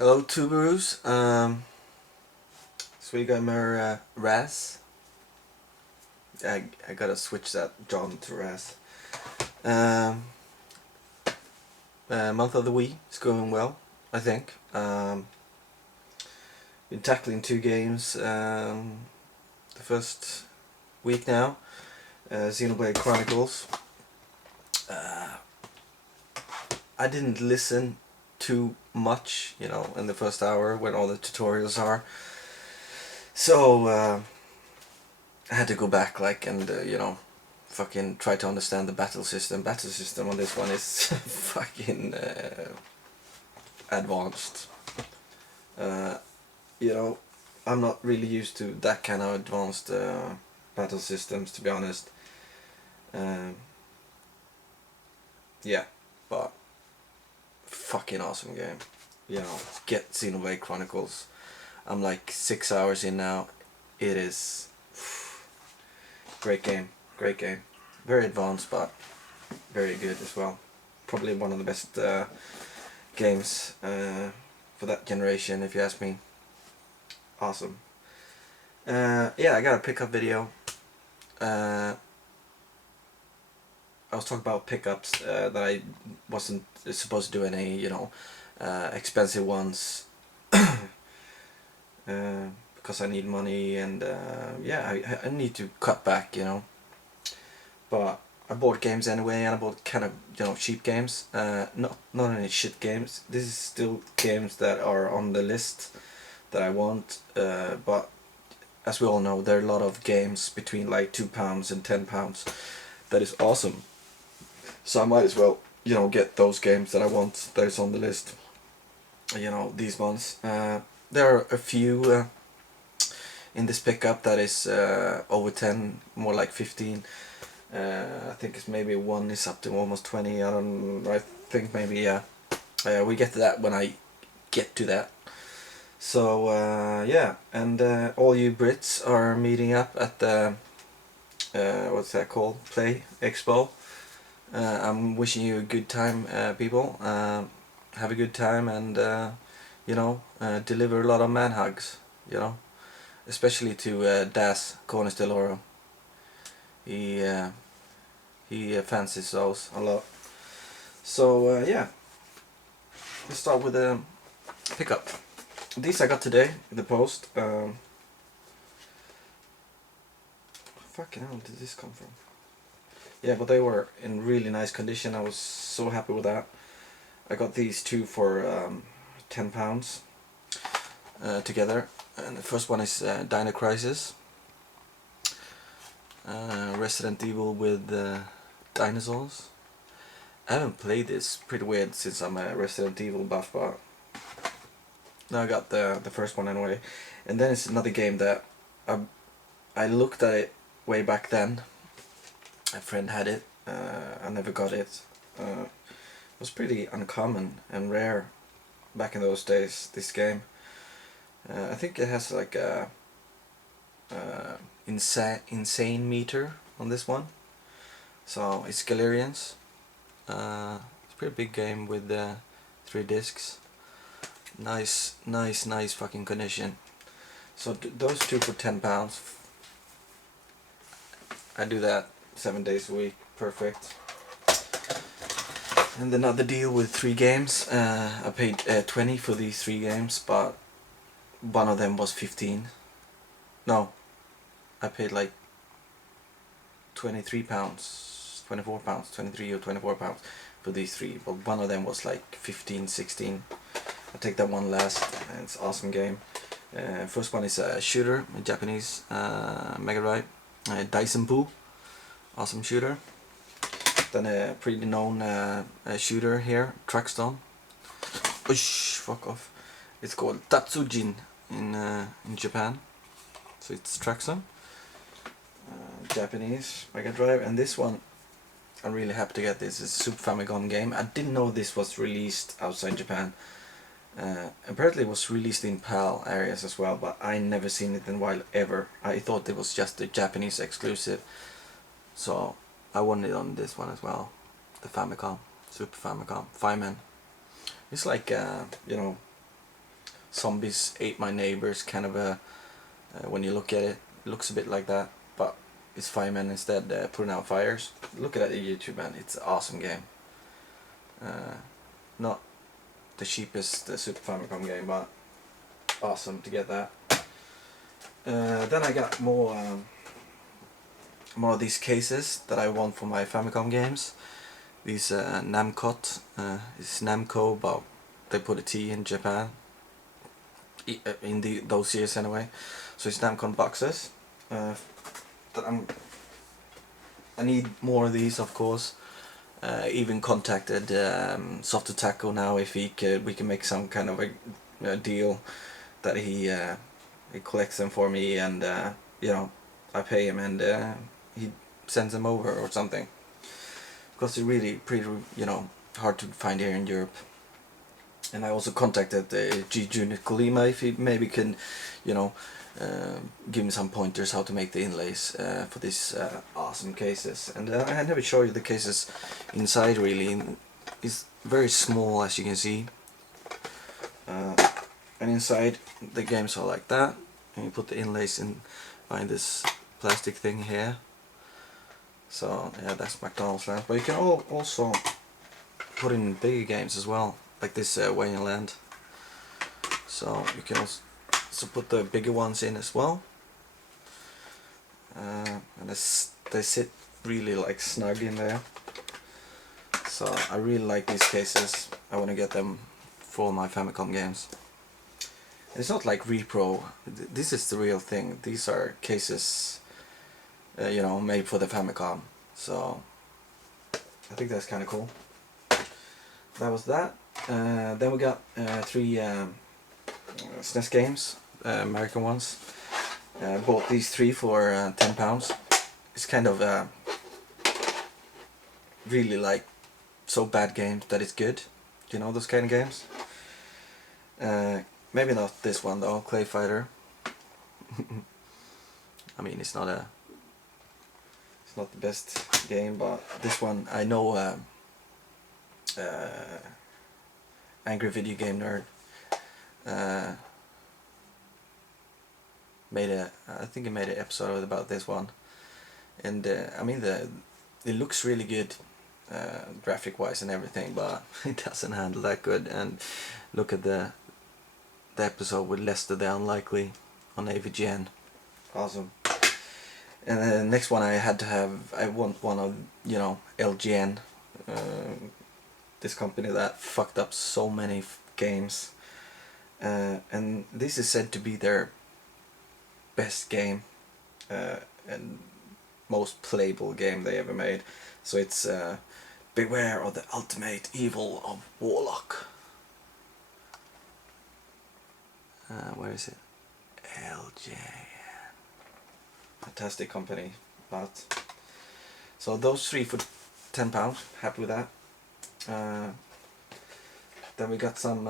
Hello tubers, so we got more Raz. I gotta switch that John to Raz. Um, Month of the Wii is going well, I think. Been tackling 2 games the first week now. Xenoblade Chronicles. I didn't listen too much, in the first hour when all the tutorials are. So I had to go back and fucking try to understand the battle system. Battle system on this one is fucking advanced. Uh, I'm not really used to that kind of advanced battle systems, to be honest. Um, yeah, but fucking awesome game. Get Xenoblade Chronicles. I'm like 6 hours in now. It is great game, great game. Very advanced, but very good as well. Probably one of the best games for that generation, if you ask me. Awesome. Yeah, I got a pickup video. I was talking about pickups that I wasn't supposed to do any, expensive ones. Because I need money and yeah, I need to cut back, But I bought games anyway, and I bought kind of cheap games. Not any shit games. This is still games that are on the list that I want. But as we all know, there are a lot of games between like £2 and £10 that is awesome. So I might as well get those games that I want that is on the list. These ones. There are a few in this pickup that is over 10, more like 15. I think it's maybe one is up to almost 20. I think maybe, yeah. We get to that when I get to that. So yeah, and all you Brits are meeting up at the what's that called? Play Expo. I'm wishing you a good time, people. Have a good time and deliver a lot of man hugs. Especially to Das Cornesteloro. He fancies those a lot. So yeah, let's start with the pickup. These I got today in the post. Fucking hell, did this come from? Yeah, but they were in really nice condition. I was so happy with that. I got these two for £10 together. And the first one is Dino Crisis. Resident Evil with dinosaurs. I haven't played this, pretty weird since I'm a Resident Evil buff, but now I got the first one anyway. And then it's another game that I looked at it way back then. A friend had it, I never got it. It was pretty uncommon and rare back in those days, this game. I think it has like a insane meter on this one. So it's Galerians. It's a pretty big game with 3 discs. Nice fucking condition. So those two for £10. I do that 7 days a week. Perfect. And another deal with 3 games. I paid 20 for these 3 games, but one of them was 15. No, I paid like £23, £24, 23 or £24 for these 3, but one of them was like 15, 16. I'll take that one last. It's an awesome game. First one is a shooter, a Japanese Mega Drive, Dyson Boo, awesome shooter. Then a pretty known shooter here, Trackstone. Ush, fuck off. It's called Tatsujin in Japan. So it's Trackstone. Japanese Mega Drive, and this one I'm really happy to get. This is a Super Famicom game. I didn't know this was released outside Japan. Apparently it was released in PAL areas as well, but I never seen it in a while ever. I thought it was just a Japanese exclusive, so I won it on this one as well. The Famicom, Super Famicom, Fireman. It's like zombies ate my neighbors kind of a, when you look at it, it looks a bit like that, but it's firemen instead putting out fires. Look at it on YouTube, man, it's an awesome game. Not the cheapest Super Famicom game, but awesome to get that. Then I got more of these cases that I want for my Famicom games. These Namcot, it's Namco, but they put a T in Japan, in those years anyway. So it's Namcon boxes. That I need more of these, of course. Even contacted Soft Taco now if we can make some kind of a deal that he collects them for me, and you know, I pay him and he sends them over or something, because they're really pretty, you know, hard to find here in Europe. And I also contacted G. Junior Kolima if he maybe can, you know, give me some pointers how to make the inlays for these awesome cases. And I never show you the cases inside really. It's very small, as you can see. And inside the games are like that, and you put the inlays in behind this plastic thing here. So yeah, that's McDonald's Land. But you can also put in bigger games as well, like this Wayne Land. So you can also put the bigger ones in as well. And they sit really like snug in there. So I really like these cases. I want to get them for my Famicom games. It's not like repro. This is the real thing. These are cases, you know, made for the Famicom. So I think that's kind of cool. That was that. Then we got 3 SNES games, American ones. Bought these 3 for £10. It's kind of really like so bad games that it's good. You know those kind of games. Maybe not this one though, Clay Fighter. I mean, it's not the best game, but this one I know. Angry Video Game Nerd I think he made an episode about this one, and I mean it looks really good graphic wise and everything, but it doesn't handle that good. And look at the episode with Lester the Unlikely on AVGN. Awesome. And the next one I want one of, you know, LGN, this company that fucked up so many games, and this is said to be their best game and most playable game they ever made. So it's Beware of the Ultimate Evil of Warlock. Where is it? LJN. Fantastic company. But so those 3 for £10. Happy with that. Then we got some.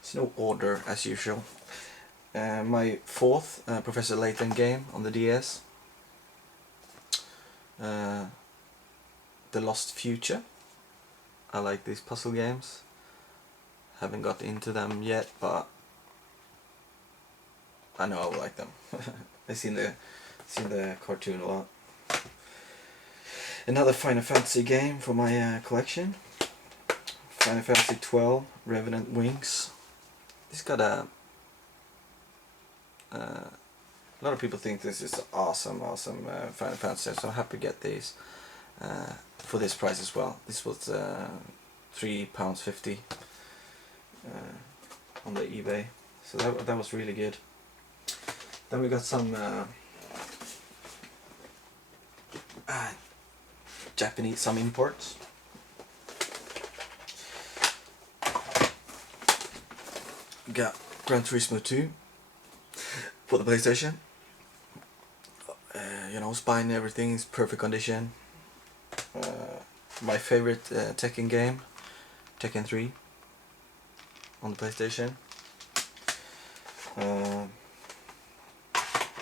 It's no order as usual. My 4th Professor Layton game on the DS. The Lost Future. I like these puzzle games. Haven't got into them yet, but I know I'll like them. I've seen the cartoon a lot. Another Final Fantasy game for my collection. Final Fantasy 12 Revenant Wings. This got a lot of people think this is awesome Final Fantasy, so I'm happy to get these for this price as well. This was £3.50 on the eBay, so that was really good. Then we got some Japanese, some imports. Got Gran Turismo 2 for the PlayStation. You know, spine and everything is perfect condition. My favorite Tekken game, Tekken 3 on the PlayStation.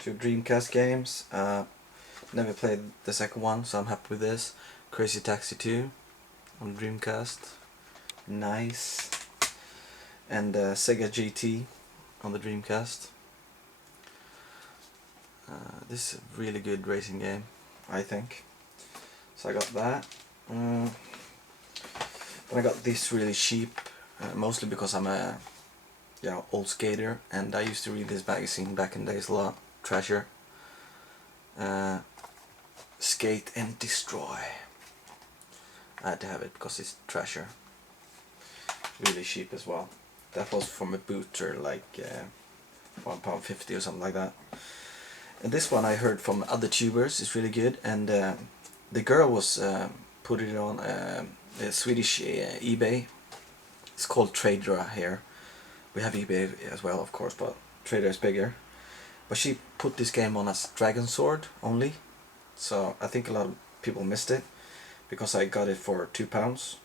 2 Dreamcast games. Never played the second one, so I'm happy with this. Crazy Taxi 2 on Dreamcast. Nice. and Sega GT on the Dreamcast. This is a really good racing game, I think. So I got that. Then I got this really cheap, mostly because I'm a old skater, and I used to read this magazine back in the days a lot. Treasure. Skate and Destroy. I had to have it because it's treasure. Really cheap as well. That was from a booter, like £1.50 or something like that. And this one I heard from other tubers, it's really good, and the girl was putting it on the Swedish eBay. It's called Tradera here. We have eBay as well, of course, but Tradera is bigger. But she put this game on as Dragon Sword only, so I think a lot of people missed it, because I got it for £2.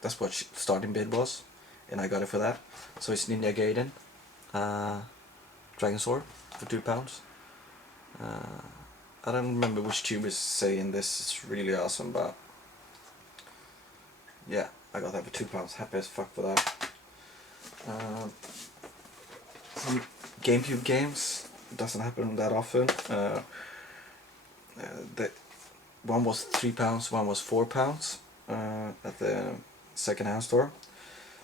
That's what starting bid was, and I got it for that. So it's Ninja Gaiden Dragon Sword for £2. I don't remember which tube is saying this. It's really awesome, but yeah, I got that for £2. Happy as fuck for that. Some GameCube games. It doesn't happen that often. The one was £3, one was £4 at the second-hand store.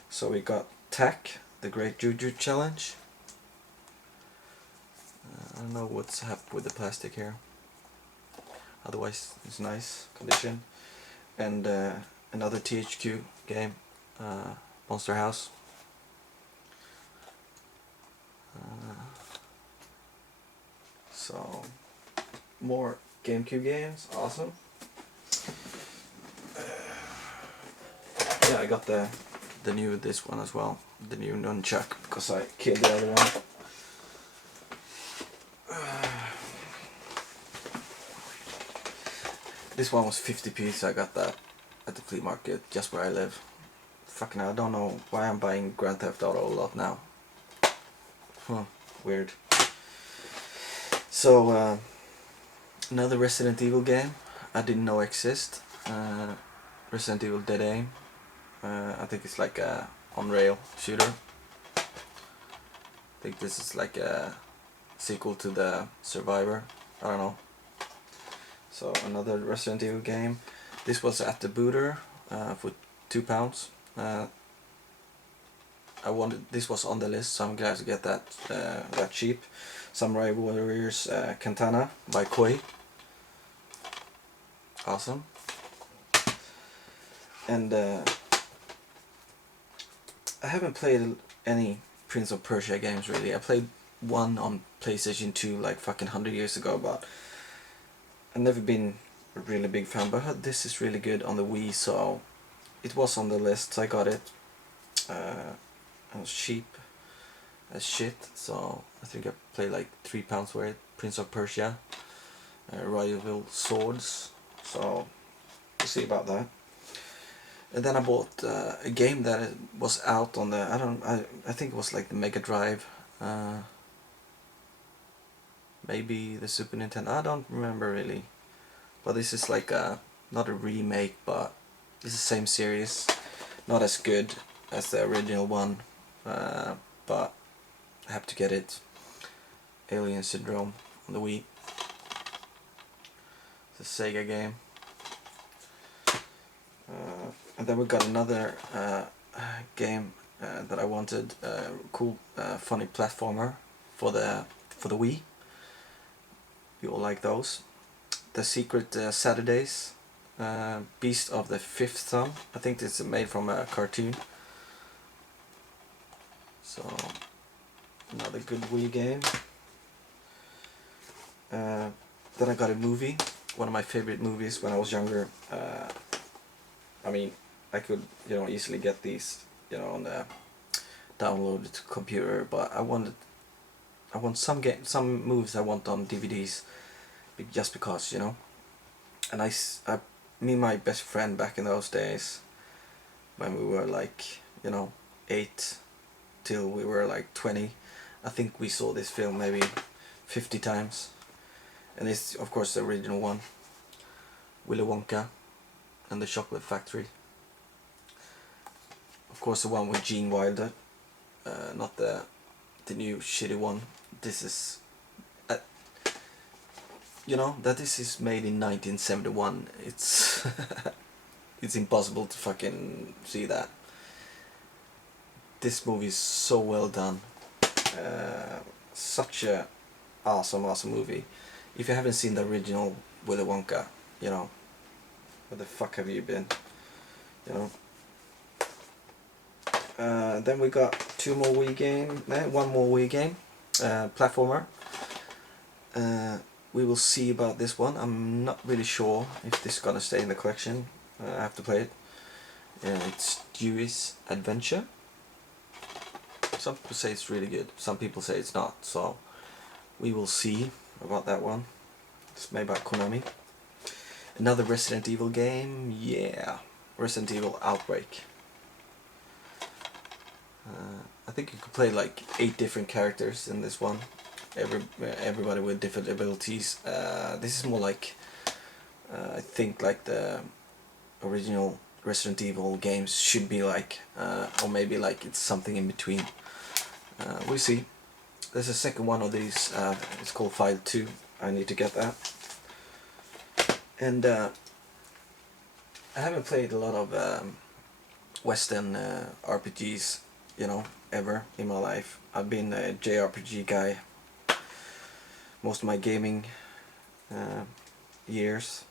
So we got Tak, the Great Juju Challenge. I don't know what's happened with the plastic here. Otherwise, it's nice condition. And another THQ game, Monster House. So more GameCube games, awesome. Yeah, I got the new this one as well, the new nunchuck, because I killed the other one. This one was 50p, so I got that at the flea market just where I live. Fucking hell, I don't know why I'm buying Grand Theft Auto a lot now. Weird. So another Resident Evil game I didn't know exist. Resident Evil Dead Aim. I think it's like a on-rail shooter. I think this is like a sequel to the Survivor. I don't know. So another Resident Evil game. This was at the booter for £2. This was on the list, so I'm glad to get that that cheap. Samurai Warriors Katana by Koi. Awesome. And I haven't played any Prince of Persia games really. I played one on PlayStation 2 like fucking 100 years ago, but I've never been a really big fan. But I heard this is really good on the Wii, so it was on the list, so I got it. It was cheap as shit, so I think I played like £3 for it. Prince of Persia, Rival Swords, so we'll see about that. And then I bought a game that was out on the, I think it was like the Mega Drive, maybe the Super Nintendo, I don't remember really. But this is like not a remake, but it's the same series, not as good as the original one, but I have to get it. Alien Syndrome on the Wii. It's a Sega game. And then we got another game that I wanted, cool, funny platformer for the Wii. You all like those. The Secret Saturdays, Beast of the Fifth Thumb. I think it's made from a cartoon. So another good Wii game. Then I got a movie, one of my favorite movies when I was younger. I mean, I could easily get these on the downloaded computer, but I want some movies I want on DVDs, just because and me and my best friend back in those days, when we were like 8 till we were like 20, I think we saw this film maybe 50 times, and it's of course the original one, Willy Wonka and the Chocolate Factory. Of course the one with Gene Wilder. not the new shitty one. This is, you know, that this is made in 1971. It's it's impossible to fucking see that. This movie is so well done. Such a awesome movie. If you haven't seen the original Willy Wonka, you know, where the fuck have you been? You know. Then we got one more Wii game, platformer. We will see about this one. I'm not really sure if this is gonna stay in the collection. I have to play it. It's Dewey's Adventure. Some people say it's really good. Some people say it's not. So we will see about that one. It's made by Konami. Another Resident Evil game. Yeah, Resident Evil Outbreak. I think you could play like 8 different characters in this one. Everybody with different abilities. This is more like I think like the original Resident Evil games should be like, or maybe like it's something in between. We'll see. There's a second one of these. It's called File 2. I need to get that. And I haven't played a lot of Western RPGs, you know, ever in my life. I've been a JRPG guy most of my gaming years,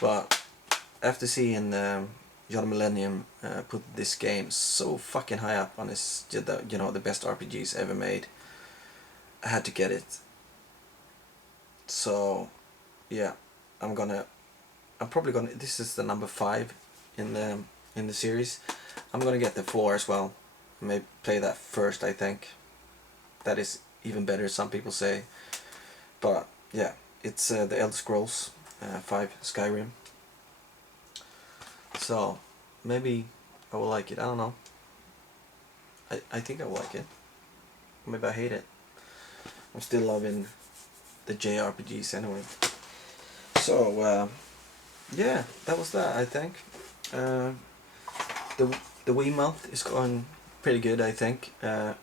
but after seeing John Millennium put this game so fucking high up on his, you know, the best RPGs ever made, I had to get it. So yeah, I'm probably gonna. This is the number 5 in the series. I'm gonna get the 4 as well. Maybe play that first. I think that is even better. Some people say, but yeah, it's the Elder Scrolls 5 Skyrim. So maybe I will like it. I don't know. I think I will like it. Maybe I hate it. I'm still loving the JRPGs anyway. So yeah, that was that. I think the Wii month is going pretty good. I think I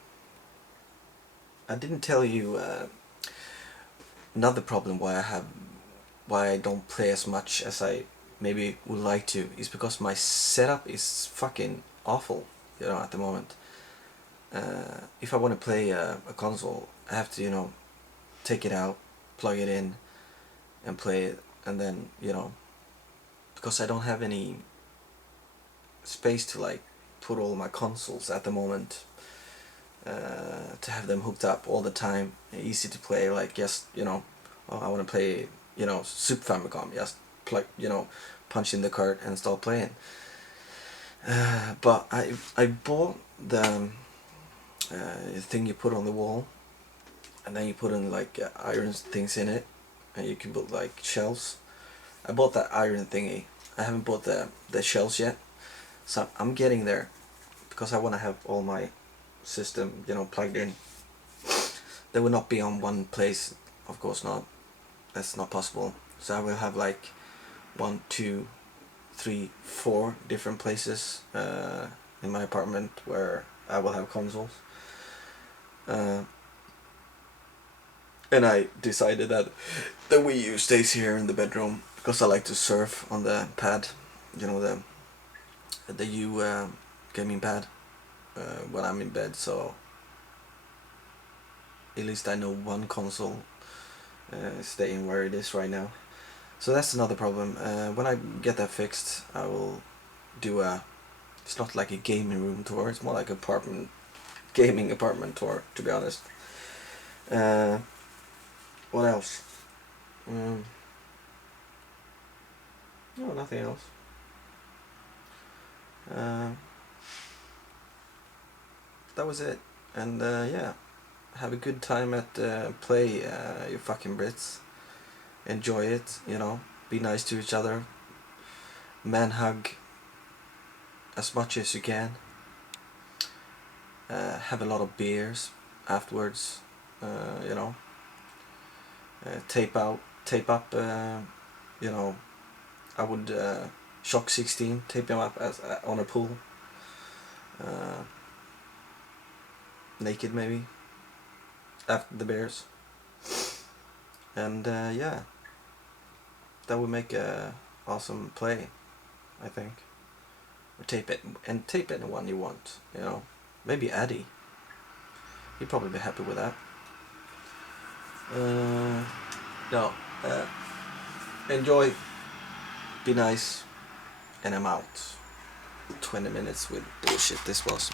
didn't tell you another problem why I don't play as much as I maybe would like to is because my setup is fucking awful, you know, at the moment. If I want to play a console, I have to, you know, take it out, plug it in, and play it, and then, you know, because I don't have any space to like put all my consoles at the moment, to have them hooked up all the time, easy to play, like just, you know, oh, I want to play, you know, Super Famicom, just plug, you know, punch in the card and start playing. But I bought the thing you put on the wall, and then you put in like iron things in it, and you can build like shelves. I bought that iron thingy. I haven't bought the shelves yet, so I'm getting there, because I want to have all my system, you know, plugged in. They will not be on one place, of course not. That's not possible. So I will have like 1, 2, 3, 4 different places in my apartment where I will have consoles. And I decided that the Wii U stays here in the bedroom, because I like to surf on the pad, you know, the U gaming pad when I'm in bed. So at least I know one console staying where it is right now. So that's another problem. When I get that fixed, I will do it's not like a gaming room tour, it's more like gaming apartment tour, to be honest. What else? No, nothing else. That was it. And yeah, have a good time at play, you fucking Brits. Enjoy it, you know, be nice to each other, man hug as much as you can, have a lot of beers afterwards, you know, tape up, you know, I would Shock 16, tape him up as on a pool. naked maybe after the beers, and yeah, that would make a awesome play, I think. Or tape it and tape anyone you want, you know. Maybe Addy. He'd probably be happy with that. No. Enjoy. Be nice. And I'm out. 20 minutes with bullshit this was.